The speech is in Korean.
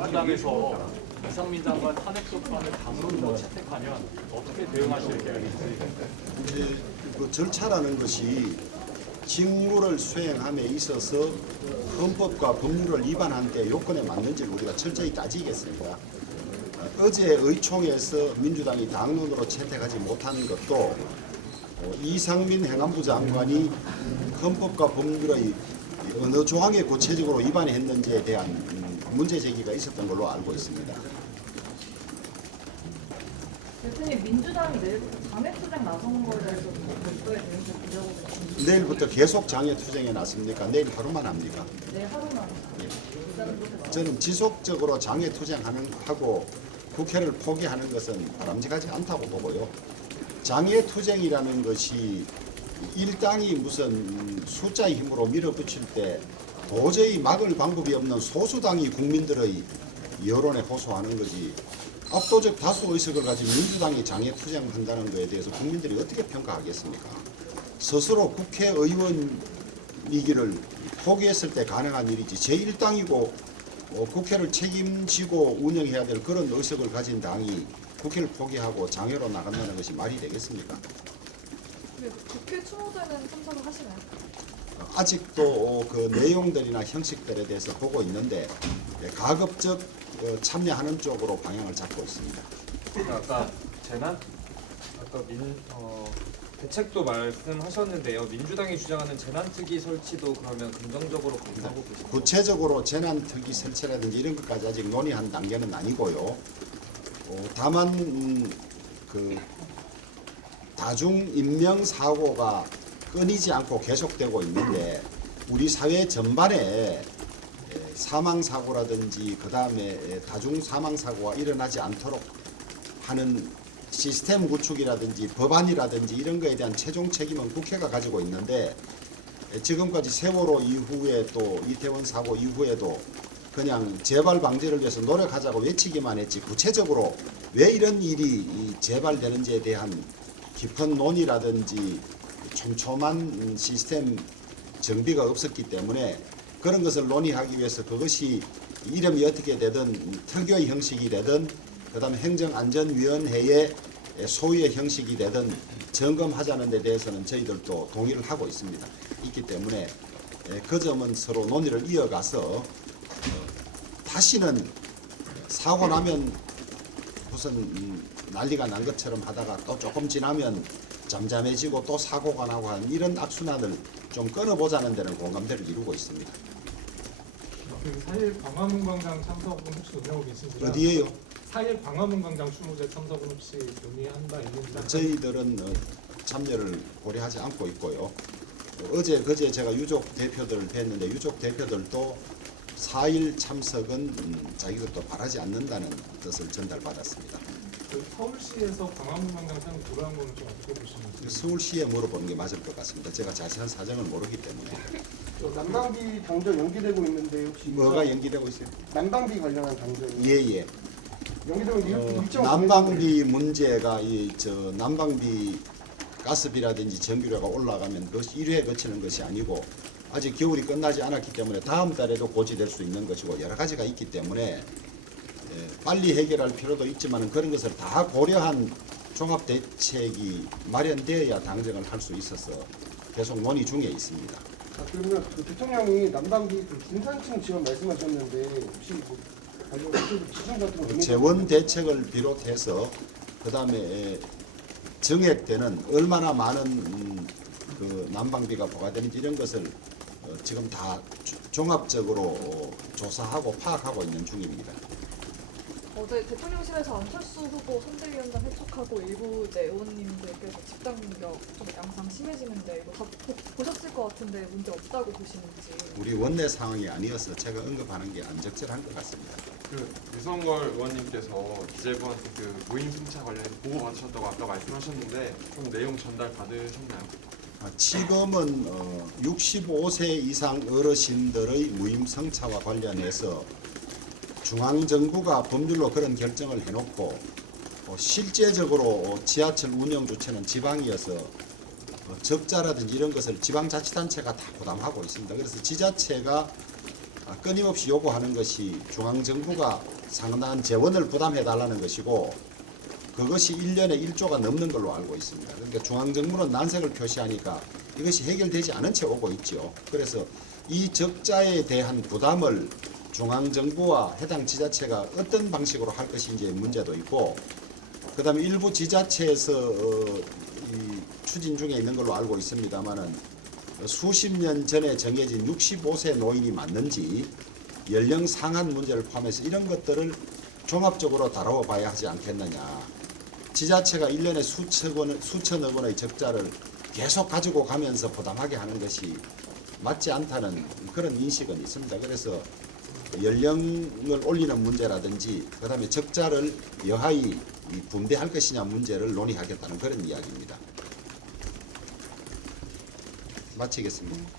민주당에서 이상민 장관 탄핵 소판을 당론으로 채택하면 어떻게 대응하실 계획인지 이제 그 절차라는 것이 직무를 수행함에 있어서 헌법과 법률을 위반한 때 요건에 맞는지를 우리가 철저히 따지겠습니다. 어, 어제 의총에서 민주당이 당론으로 채택하지 못하는 것도 어, 이상민 행안부 장관이 헌법과 법률의 어느 조항에 구체적으로 위반했는지에 대한 음, 문제 제기가 있었던 걸로 알고 있습니다. 대표님 민주당이 내일부터 장외투쟁 나서는 거에 대해서 별도의 대응을 보려고. 내일부터 계속 장애 투쟁에 나섭니까? 내일 하루만 합니까? 내 하루만 저는 지속적으로 장애 투쟁하는 하고 국회를 포기하는 것은 바람직하지 않다고 보고요. 장애 투쟁이라는 것이 일당이 무슨 숫자의 힘으로 밀어붙일 때 도저히 막을 방법이 없는 소수당이 국민들의 여론에 호소하는 거지 압도적 다수 의석을 가진 민주당이 장애 투쟁한다는 것에 대해서 국민들이 어떻게 평가하겠습니까? 스스로 국회의원이기를 포기했을 때 가능한 일이지 제1당이고 어, 국회를 책임지고 운영해야 될 그런 의석을 가진 당이 국회를 포기하고 장애로 나간다는 것이 말이 되겠습니까? 국회 추모제는 참석을 하시나요? 아직도 그 내용들이나 형식들에 대해서 보고 있는데 예, 가급적 어, 참여하는 쪽으로 방향을 잡고 있습니다. 아까 재난 아까 민 어, 대책도 말씀하셨는데요. 민주당이 주장하는 재난특위 설치도 그러면 긍정적으로 검토하고 계신가요? 구체적으로 재난특위 설치라든지 이런 것까지 아직 논의한 단계는 아니고요. 어, 다만 음, 그 다중 인명 사고가 끊이지 않고 계속되고 있는데 우리 사회 전반에 에, 사망 사고라든지 그 다음에 다중 사망 사고가 일어나지 않도록 하는 시스템 구축이라든지 법안이라든지 이런 거에 대한 최종 책임은 국회가 가지고 있는데 에, 지금까지 세월호 이후에 또 이태원 사고 이후에도 그냥 재발 방지를 위해서 노력하자고 외치기만 했지 구체적으로 왜 이런 일이 이 재발되는지에 대한 깊은 논의라든지 촘촘한 시스템 정비가 없었기 때문에 그런 것을 논의하기 위해서 그것이 이름이 어떻게 되든 특유의 형식이 되든 그다음에 행정안전위원회의 소유의 형식이 되든 점검하자는 데 대해서는 저희들도 동의를 하고 있습니다. 있기 때문에 그 점은 서로 논의를 이어가서 어, 다시는 사고 나면 무슨 음, 난리가 난 것처럼 하다가 또 조금 지나면 잠잠해지고 또 사고가 나고 하는 이런 악순환을 좀 끊어보자는 데는 공감대를 이루고 있습니다. 그 4일 광화문 광장 참석은 혹시 논의하고 계신지요? 어디에요? 4일 광화문 광장 추모제 참석은 혹시 논의한 바 있는지 저희들은 어, 참여를 고려하지 않고 있고요. 어, 어제 그제 제가 유족 대표들을 뵀는데 유족 대표들도 4일 참석은 음, 자기들도 바라지 않는다는 뜻을 전달받았습니다. 그 서울시에서 광화문 광장 사용 고려한 거는 좀 어떻게 보시는지 서울시에 물어보는 게 맞을 것 같습니다. 제가 자세한 사정을 모르기 때문에 저 난방비 당전 연기되고 있는데 혹시 뭐가 연기되고 있어요? 난방비 관련한 당전이 예예. 연기되면 어, 일정 난방비 문제가 이 저 난방비 가스비라든지 전기료가 올라가면 그것이 1회에 거치는 것이 아니고 아직 겨울이 끝나지 않았기 때문에 다음 달에도 고지될 수 있는 것이고 여러 가지가 있기 때문에 예, 빨리 해결할 필요도 있지만 그런 것을 다 고려한 종합 대책이 마련되어야 당정을 할 수 있어서 계속 논의 중에 있습니다. 아, 그러면 그 대통령이 난방비 그 중산층 지원 말씀하셨는데 혹시 뭐 관련 구체적 기준 같은 거그 재원 대책을 비롯해서 그 다음에 정액되는 얼마나 많은 음, 그 난방비가 부과되는지 이런 것을 어, 지금 다 주- 종합적으로 어, 조사하고 파악하고 있는 중입니다. 어제 대통령실에서 안철수 후보 선대위원장 해촉하고 일부 이제 의원님들께서 집단 공격 좀 양상 심해지는데 이거 다 보, 보셨을 것 같은데 문제 없다고 보시는지 우리 원내 상황이 아니어서 제가 언급하는 게 안 적절한 것 같습니다. 그 유성걸 의원님께서 기재부한테 그 모임 승차 관련해서 보고 받으셨다고 아까 말씀하셨는데 좀 내용 전달 받으셨나요? 아, 지금은 어, 65세 이상 어르신들의 무임 성차와 관련해서 중앙정부가 법률로 그런 결정을 해놓고 어, 실제적으로 어, 지하철 운영 주체는 지방이어서 어, 적자라든지 이런 것을 지방자치단체가 다 부담하고 있습니다. 그래서 지자체가 아, 끊임없이 요구하는 것이 중앙정부가 상당한 재원을 부담해 달라는 것이고 그것이 1년에 1조가 넘는 걸로 알고 있습니다. 그러니까 중앙정부는 난색을 표시하니까 이것이 해결되지 않은 채 오고 있죠. 그래서 이 적자에 대한 부담을 중앙정부와 해당 지자체가 어떤 방식으로 할 것인지의 문제도 있고 그 다음에 일부 지자체에서 어, 이 추진 중에 있는 걸로 알고 있습니다만은 수십 년 전에 정해진 65세 노인이 맞는지 연령 상한 문제를 포함해서 이런 것들을 종합적으로 다뤄 봐야 하지 않겠느냐. 지자체가 1년에 수천 원, 수천억 원의 적자를 계속 가지고 가면서 부담하게 하는 것이 맞지 않다는 그런 인식은 있습니다. 그래서 연령을 올리는 문제라든지 그다음에 적자를 여하히 이 분배할 것이냐 문제를 논의하겠다는 그런 이야기입니다. 마치겠습니다.